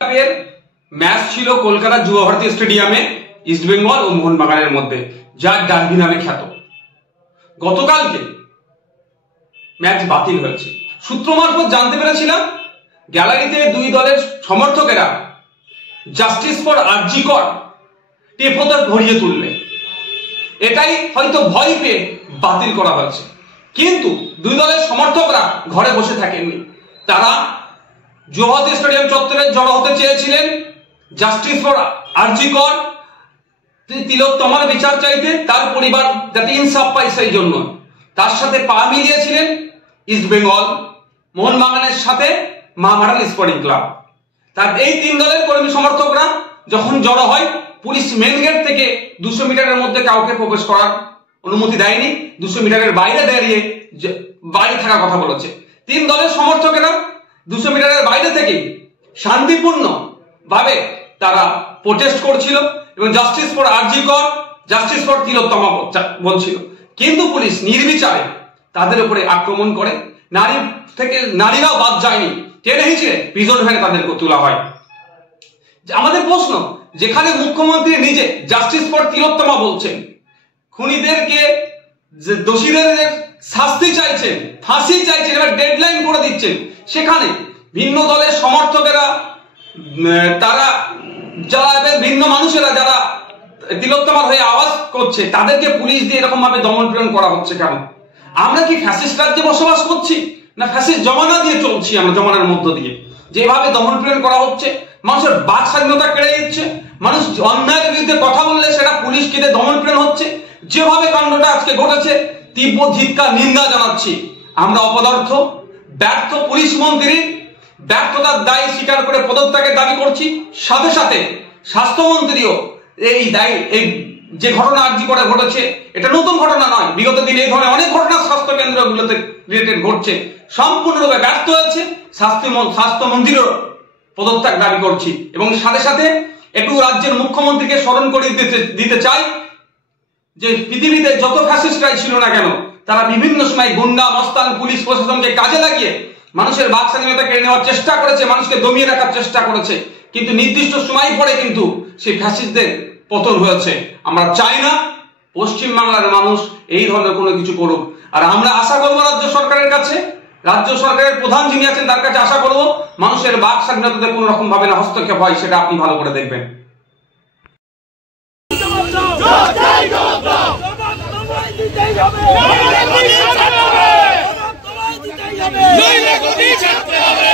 কাপের ম্যাচ ছিল কলকাতা যুব ভারতী স্টেডিয়ামে ইস্টবেঙ্গল ও মোহনবাগানের মধ্যে, যার ডার্বি নামে খ্যাত। গতকালকে ম্যাচ বাতিল হয়েছে। সূত্র মারফত জানতে পেরেছিলাম গ্যালারিতে দুই দলের সমর্থকেরা জাস্টিস ফর আরজি কর টেপোতে ভরিয়ে তুলবে, এটাই হয়তো ভয় পেয়ে বাতিল করা হয়েছে। কিন্তু দুই দলের সমর্থকরা ঘরে বসে থাকেননি, তারা যুব ভারতী স্টেডিয়াম চত্বরে জড়ো হতে চেয়েছিলেন জাস্টিস ফর আরজি কর, তিলোত্তমার বিচার চাইতে, তার পরিবার যাতে ইনসাফ পায় সেই জন্য। তার সাথে পা মিলিয়েছিলেন ইস্টবেঙ্গল, মোহনবাগানের সাথে মহামারান স্পোর্টিং ক্লাব। তার এই তিন দলের কর্মী সমর্থকরা যখন জড়ো হয়, পুলিশ মেন গেট থেকে 200 মিটারের মধ্যে কাউকে প্রবেশ করার অনুমতি দেয়নি, 200 মিটারের বাইরে দাঁড়িয়ে বাইরে থাকার কথা বলেছে। তিন দলের সমর্থকেরা 200 মিটারের বাইরে থেকে শান্তিপূর্ণ ভাবে তারা প্রোটেস্ট করছিল এবং জাস্টিস ফর আরজি কর, জাস্টিস ফর তিলোত্তমা বলছিল। কিন্তু পুলিশ নির্বিচারে তাদের উপরে আক্রমণ করে, নারীরাও বাদ যায়নি, টেনে হিঁচড়ে প্রিজন ভ্যানে তাদেরকে তোলা হয়। আমাদের প্রশ্ন, যেখানে মুখ্যমন্ত্রী নিজে জাস্টিস ফর তিলোত্তমা বলছেন, খুনিদেরকে দোষীদের শাস্তি চাইছেন, ফাঁসি চাইছেন, এবার ডেডলাইন করে দিচ্ছেন, সেখানে ভিন্ন দলের সমর্থকেরা, তারা যারা ভিন্ন মানুষেরা যারা তিলোত্তমার হয়ে আওয়াজ করছে, তাদেরকে পুলিশ দিয়ে এরকম ভাবে দমন পীড়ন করা হচ্ছে কেন? আমরা কি ফ্যাসিস্ট রাজ্যে বসবাস করছি, না ফ্যাসিস্ট জমানা দিয়ে চলছি? আমরা জমানার মধ্য দিয়ে যেভাবে দমন পীড়ন করা হচ্ছে, মানুষের বাক স্বাধীনতা কেড়ে দিচ্ছে, মানুষ অন্যায়ের বিরুদ্ধে কথা বললে সেটা পুলিশ কেটে দমন পীড়ন হচ্ছে, যেভাবে কাণ্ডটা আজকে ঘটেছে তীব্র ধিক্কার নিন্দা জানাচ্ছি। আমরা অপদার্থ, ব্যর্থ পুলিশ মন্ত্রীর ব্যর্থতার দায় স্বীকার করে পদত্যাগের দাবি করছি। সাথে সাথে স্বাস্থ্যমন্ত্রীও এই দায়, এই যে ঘটনা আরজি করে ঘটেছে, এটা নতুন ঘটনা নয়, বিগত দিনে এই ধরনের অনেক ঘটনা স্বাস্থ্য কেন্দ্রগুলোতে রিলেটেড ঘটছে, সম্পূর্ণরূপে ব্যর্থ হয়েছে। স্বাস্থ্যমন্ত্রীরও পদত্যাগ দাবি করছি এবং সাথে সাথে একটু রাজ্যের মুখ্যমন্ত্রীকে স্মরণ করে দিতে চাই যে পৃথিবীতে যত ফ্যাসিস্টরাই ছিল না কেন, তারা বিভিন্ন সময় গুন্ডা মস্তান পুলিশ প্রশাসনকে কাজে লাগিয়ে মানুষের বাক স্বাধীনতা কেড়ে নেওয়ার চেষ্টা করেছে, মানুষকে দমিয়ে রাখার চেষ্টা করেছে, কিন্তু নির্দিষ্ট সময় পরে কিন্তু সেই ফ্যাসিস্টদের পতন হয়েছে। আমরা চাই না পশ্চিম বাংলার মানুষ এই ধরনের কোনো কিছু করুক। আর আমরা আশা করবো রাজ্য সরকারের কাছে, রাজ্য সরকারের প্রধান যিনি আছেন তার কাছে আশা করবো মানুষের বাক স্বাধীনতাতে কোনো রকম ভাবে না হস্তক্ষেপ হয়, সেটা আপনি ভালো করে দেখবেন। ছাড়তে হবে।